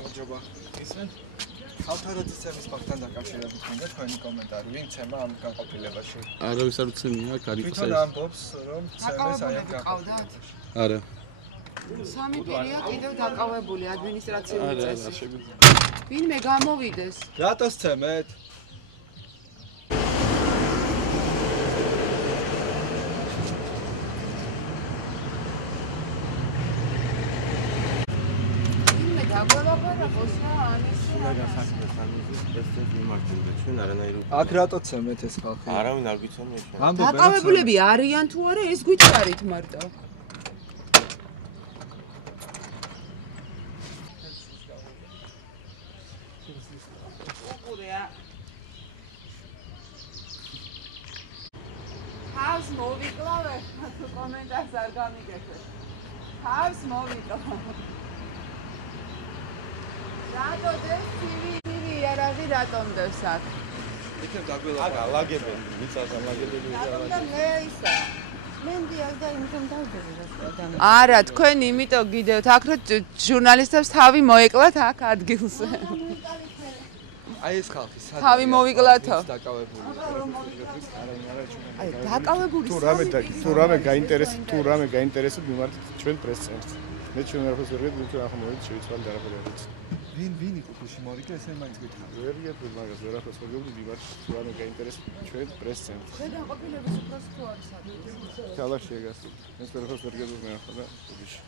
გამარჯობა. ისმენ? ხალხარაცის მაგთან დაკავშირებით მინდა თქვენი კომენტარი. ვინ ცემა ამ განყოფილებაში? არავის არ უცემია, კარგი თვითონ ამბობს, რომ ცემეს აი ამ განყოფილებაში. არა. სამი პირია კიდევ დაკავებული ადმინისტრაციული წესი. არა, შეგვიძლია. ვინმე გამოვიდეს? რატოს ცემეთ? აქ რატო ცემეთ ეს ხალხი? არავინ არ გიცემია შენ. დაკავებულები არიან თუ არა ეს გვიჩვარით მარტო. ჰავს მოვიკლავე, თუ კომენტარს არ გამიგებთ. ჰავს მოვიკლავე. რატო დეს TV არაღი რატომ დეს აქ? იქნებ დაგველაპარაკე. აგა ლაგებენ, მიწას ლაგებენ. რატომ და მე ისა? მენდი არ და იმიტომ დავდები რა. არა, თქვენ იმიტომ გიდევთ აქ რომ ჟურნალისტებს თავი მოეკლათ აქ ადგილზე. აი ეს ხალხი სადაა? თავი მოვიკლათო. დაკავებული. აი, დაკავებული. თუ რამე გაინტერესებს მიმართეთ ჩვენ პრეს-ცენტრს. მე ჩვენ არაფერს ვერ ვიგებ, თუ ახლა მოვიდეთ შევიცვალეთ არაფერს. ვინ იყო ხუში მორიგე ესე მაინც გითხრა. ვერ ვიგებ მაგას, ვერაფერს ვერ ვიგებ, მიმართეთ თუ რამე გაინტერესებს ჩვენ პრეს-ცენტრს. მე განყოფილების უფროსი თუ არის? ქალაქში ეგას. ეს ვერაფერს ვერ ვიგებ მე ახლა და უბიში.